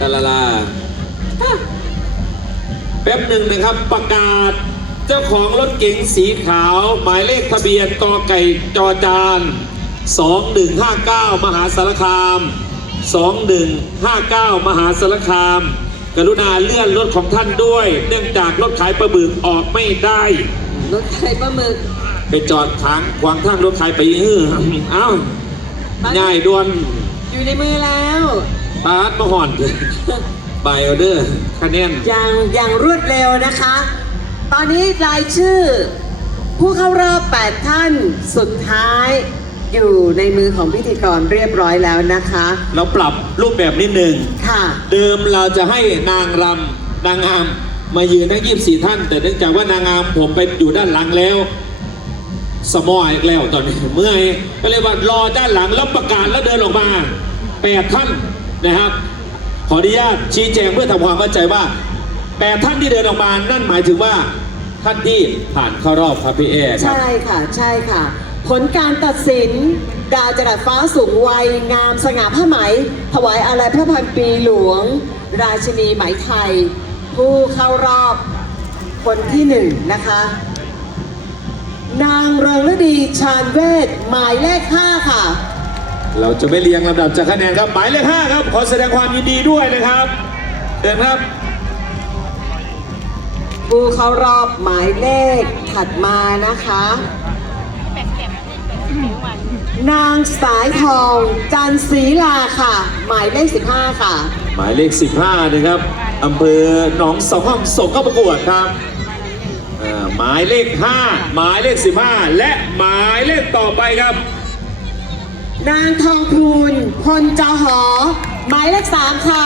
กาลาลาแป๊บหนึ่งนะครับประกาศเจ้าของรถเก๋งสีขาว หมายเลขทะเบียนกอไก่จอจาน 2159 มหาสารคาม 2159 มหาสารคาม กรุณาเลื่อนรถของท่านด้วย เนื่องจากรถขายปลาบึกออกไม่ได้ รถไข่ปลาหมึกไปจอดทางขวางทางรถขายไปฮือเอ้าง่ายด่วน อยู่ในมือแล้ว ปาดมาห่อนบายออเดอร์คะแนนอย่างอย่างรวดเร็วนะคะ ตอนนี้รายชื่อ ผู้เข้ารอบ 8 ท่านสุดท้าย อยู่ในมือของพิธีกรเรียบร้อยแล้วนะคะ เราปรับรูปแบบนิดหนึ่งค่ะ เดิมเราจะให้นางรำนางงามมายืนทั้งยี่สี่ท่าน แต่เนื่องจากว่านางงามผมไปอยู่ด้านหลังแล้ว สมอยอีกแล้วตอนนี้เมื่อยก็เลยว่ารอด้านหลังแล้วประกาศแล้วเดินออกมา แปดท่านนะครับ ขออนุญาตชี้แจงเพื่อทำความเข้าใจว่าแปดท่านที่เดินออกมานั่นหมายถึงว่าท่านที่ผ่านเข้ารอบครับพี่เอครับ ใช่ค่ะใช่ค่ะ ผลการตัดสิน ดาวจรัสฟ้าสูงวัย งามสง่าผ้าไหม ถวายอาลัยพระพันปีหลวง ราชินีไหมไทย ผู้เข้ารอบคนที่หนึ่งนะคะ นางเริงฤดีชาญเวทหมายเลขห้าค่ะ เราจะไม่เรียงลำดับจากคะแนนครับหมายเลขห้าครับ ขอแสดงความยินดีด้วยนะครับเดินครับ ผู้เข้ารอบหมายเลขถัดมานะคะ นางสายทองจันศรีลาค่ะ หมายเลข 15 ค่ะ หมายเลข 15 นะครับอำเภอหนองสองห้องส่งเข้าประกวดครับเอ่อหมายเลข 5 หมายเลข 15 และหมายเลขต่อไปครับ นางทองพูนพลจาหอ หมายเลข3ค่ะ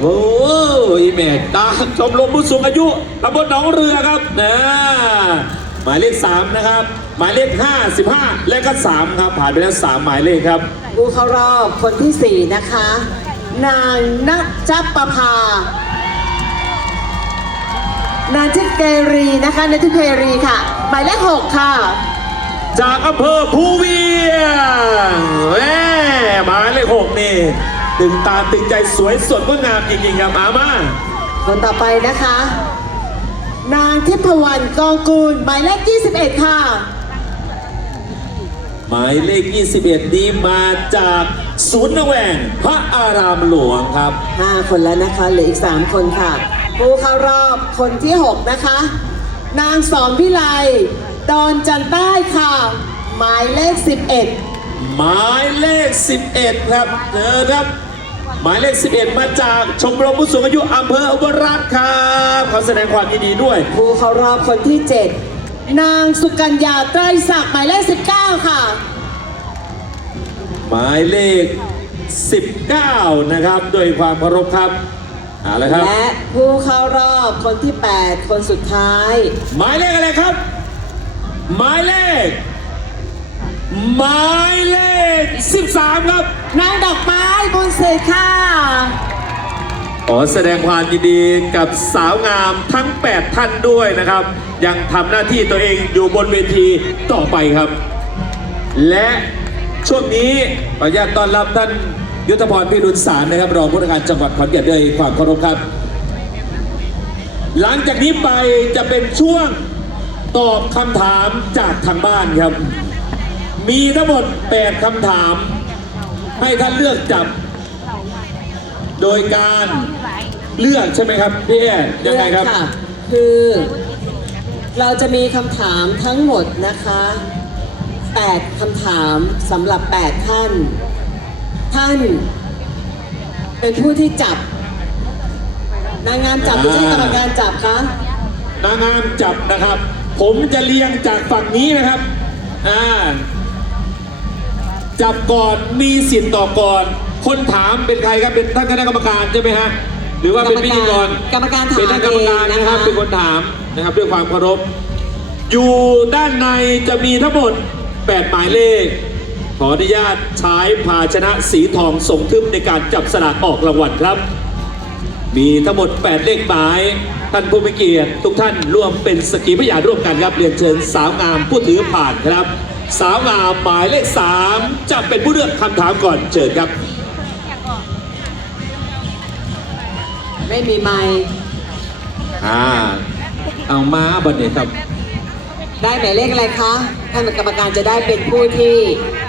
โอ้ยแม่ตาชมรมผู้สูงอายุตำบลหนองเรือครับนะหมายเลข3นะครับ หมายเลข5 15และก็3ครับ ผ่านไปแล้ว3หมายเลขครับผู้เข้ารอบคนที่4นะคะ นางนัจับประภา นางทิพย์เกรีนะคะนางทิพย์เกรีค่ะ หมายเลข6ค่ะ จากอำเภอภูเวียงแหมหมายเลข6นี่ตึงตาตึงใจสวยสดก็งามจริงๆครับมามาคนต่อไปนะคะ นางทิพวรรณกองกูลหมายเลข 21 ค่ะ หมายเลข 21 นี้มาจากศูนย์นแหวงพระอารามหลวงครับ 5 คนแล้วนะคะเหลืออีก 3 คนค่ะ ผู้เข้ารอบคนที่ 6 นะคะ นางสอนพิไลดอนจันใต้ค่ะ หมายเลข 11 หมายเลข 11 ครับเจอครับ หมายเลข 11 มาจากชมรมผู้สูงอายุอำเภออุบลรัตน์ครับขอแสดงความยินดีด้วย ผู้เข้ารอบคนที่ 7 นางสุกัญญาไตรศักดิ์หมายเลข 19 ค่ะ หมายเลข 19 นะครับด้วยความเคารพครับเอาละครับ และผู้เข้ารอบคนที่ 8 คนสุดท้าย หมายเลขอะไรครับ หมายเลข หมายเลข 13 ครับ นางดอกไม้บุญเสกค่ะ ขอแสดงความยินดีกับสาวงามทั้ง 8 ท่านด้วยนะครับ ยังทำหน้าที่ตัวเองอยู่บนเวทีต่อไปครับ และช่วงนี้ขออนุญาตต้อนรับท่านยุทธพรพิรุณสารนะครับ รองผู้ว่าการจังหวัดขอนแก่นด้วยความเคารพครับ หลังจากนี้ไปจะเป็นช่วงตอบคำถามจากทางบ้านครับ มีทั้งหมด 8คำถาม ให้ท่านเลือกจับ โดยการเลือกใช่ไหมครับพี่แอยังไงครับค่ะคือเราจะมีคำถามทั้งหมดนะคะ8คำถามสำหรับ 8 ท่าน ท่าน เป็นผู้ที่จับ นางงามจับหรือใช่กรรมการจับคะ นางงามจับนะครับ ผมจะเรียงจากฝั่งนี้นะครับอ่า จับก่อนมีสิทธิ์ตอบก่อน คนถามเป็นใครครับเป็นท่านคณะกรรมการใช่ไหมฮะหรือว่าเป็นพิธีกรกรรมการถามเป็นท่านกรรมการเองนะคะนะครับเป็นคนถามนะครับด้วยความเคารพ อยู่ด้านในจะมีทั้งหมด 8 หมายเลข ขออนุญาตใช้ภาชนะสีทองส่งทึบในการจับสลากออกรางวัลครับ มีทั้งหมด 8 เลขหมายท่านผู้มีเกียรติทุกท่านร่วมเป็นสกีพยานร่วมกันครับเรียนเชิญสาวงามผู้ถือผ่านครับ สาวงามหมายเลขสามจะเป็นผู้เลือกคำถามก่อนเชิญครับ ไม่มีไม้อ่าเอามาบันี้ครับ ได้หมายเลขอะไรคะท่านกรรมการจะได้เป็นผู้ที่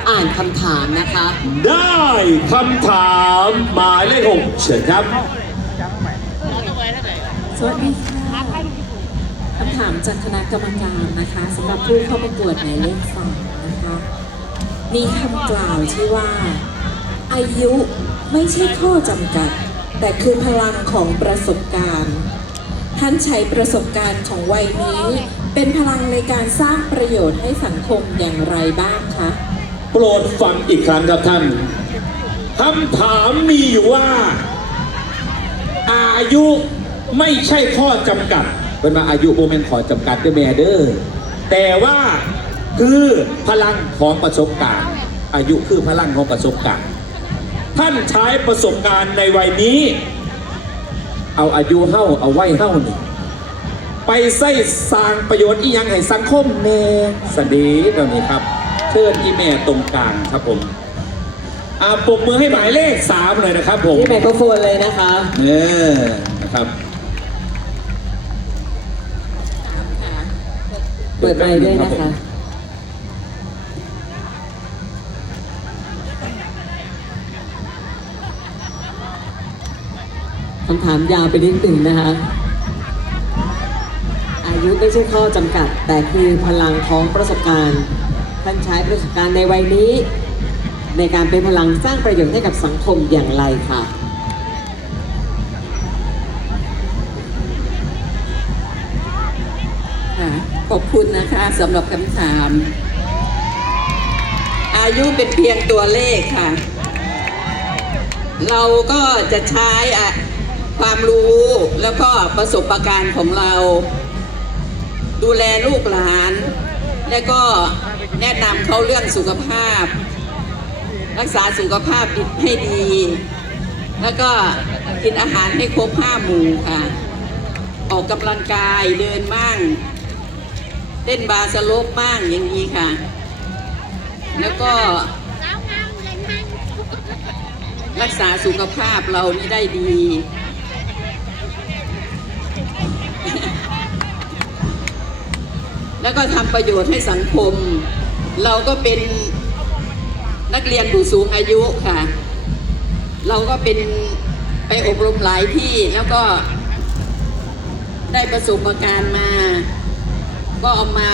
อ่านคำถามนะคะ ได้คำถามหมายเลขหกเชิญครับ สวัสดีค่ะ ถามจากคณะกรรมการนะคะสำหรับผู้เข้าประกวดหมายเลขสองนะคะมีคำกล่าวที่ว่า อายุไม่ใช่ข้อจำกัด แต่คือพลังของประสบการณ์ ท่านใช้ประสบการณ์ของวัยนี้ เป็นพลังในการสร้างประโยชน์ให้สังคมอย่างไรบ้างคะโปรดฟังอีกครั้งครับท่านคำถามมีอยู่ว่า อายุไม่ใช่ข้อจำกัด เป็นมาอายุโมเมนต์ขอจำกัดด้วยแม่เด้อแต่ว่าคือพลังของประสบการณ์ อายุคือพลังของประสบการณ์ ท่านใช้ประสบการณ์ในวัยนี้ เอาอายุเฮ้าเอาไว้เฮ้านี่ไปใส่สร้างประโยชน์อีหยังให้สังคมเนสวัสดีตรงนี้ครับ เชิญอีแม่ตรงกลางครับผมอ่าปรบมือให้หมายเลขสามเลยนะครับผม ที่ไมโครโฟนเลยนะคะ เออนะครับ เปิดไมค์ด้วยนะคะ คำถามยาวไปนิดหนึ่งนะคะ อายุไม่ใช่ข้อจำกัด แต่คือพลังของประสบการณ์ ท่านใช้ประสบการณ์ในวัยนี้ ในการเป็นพลังสร้างประโยชน์ให้กับสังคมอย่างไรคะ่ะ ขอบคุณนะคะสำหรับคำถาม อายุเป็นเพียงตัวเลขค่ะ เราก็จะใช้อะความรู้แล้วก็ประสบการณ์ของเรา ดูแลลูกหลาน และก็แนะนำเขาเรื่องสุขภาพ รักษาสุขภาพให้ดี แล้วก็กินอาหารให้ครบห้าหมู่ค่ะ ออกกำลังกายเดินมั่ง เต้นบาสโลปบ้างอย่างนี้ค่ะ แล้วก็รักษาสุขภาพเรานี่ได้ดี แล้วก็ทำประโยชน์ให้สังคม เราก็เป็นนักเรียนผู้สูงอายุค่ะ เราก็เป็นไปอบรมหลายที่แล้วก็ได้ประสบการณ์มา ก็เอามา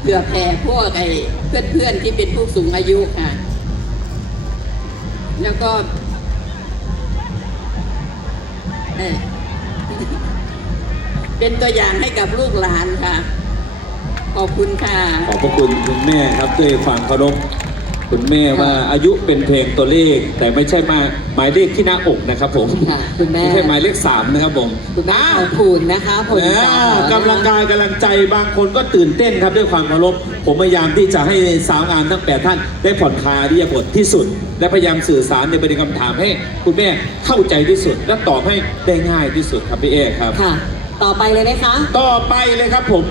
เผื่อแผ่พวกไอ้เพื่อนๆที่เป็นผู้สูงอายุค่ะ แล้วก็เอ่อเป็นตัวอย่างให้กับลูกหลานค่ะ ขอบคุณค่ะ ขอบพระคุณคุณแม่ครับด้วยความเคารพ คุณแม่ว่าอายุเป็นเพลงตัวเลข แต่ไม่ใช่มาหมายเลขที่หน้าอกนะครับผมค่ะคุณแม่ ไม่ใช่หมายเลขสามนะครับผมคุณแม่ขอบคุณนะคะผลอ่าการกำลังกายกำลังใจบางคนก็ตื่นเต้นครับด้วยความเคารพผมพยายามที่จะให้สาวงามทั้งแปดท่าน ได้ผ่อนคลายที่จะบทที่สุด และพยายามสื่อสารในประเด็นคำถามให้ คุณแม่เข้าใจที่สุด และตอบให้ได้ง่ายที่สุดครับพี่เอกครับ ค่ะ ต่อไปเลยนะคะ ต่อไปเลยครับผม